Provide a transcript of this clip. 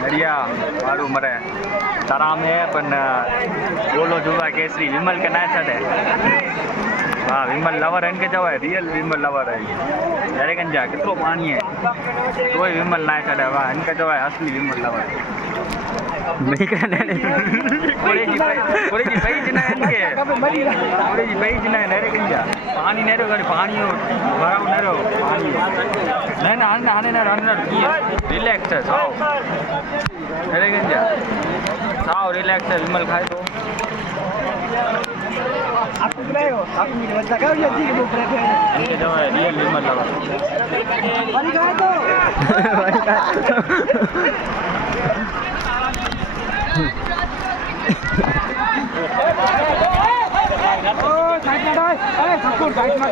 नरिया मारू मरे तारा में अपन बोलो जुवा केसरी विमल के ना छे हाँ विमल लवर इनके जवाय रियल विमल लवर है अरे गंजा कितो पानी है कोई विमल ना छे वाह इनके जवाय असली विमल लवर नहीं करने कोरे जी भाई जना इनके कोरे जी भाई जना नरे गंजा पानी नेरो कर पानी भराव नेरो पानी ना ना आने ना रन रिलैक्स है साव नरे गंजा साव रिलैक्स है विमल खाए तो आपको बुलाए हो आप मुझे बता लगाओ ये जी वो ब्रेक है इनके जवाय रियल विमल लवर पानी खाए तो ओ साइड में अरे सबको साइड में